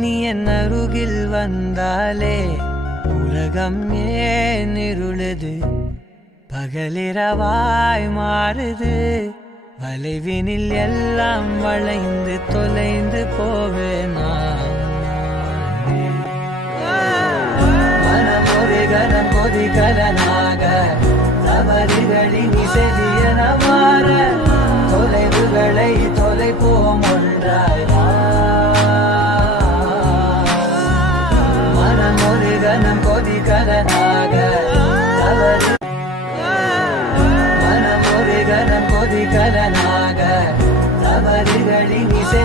நீ என் அருகில் வந்தாலே உலகம் ஏன் இருளுது, பகலிரவாய் மாறுது. வளைவினில் எல்லாம் வளைந்து தொலைந்து போவேனா. மனம் ஒரு கணம் கொதிகலனாக தவறுகளின் இசையன மாற, தொலைவுகளை தொலைப்போம் ஒன்றாய். மனம் ஒரு கணம் கொதிகலனாக மனம் ஒரு கணம் கொதிகலனாக தவறுகளின் இசை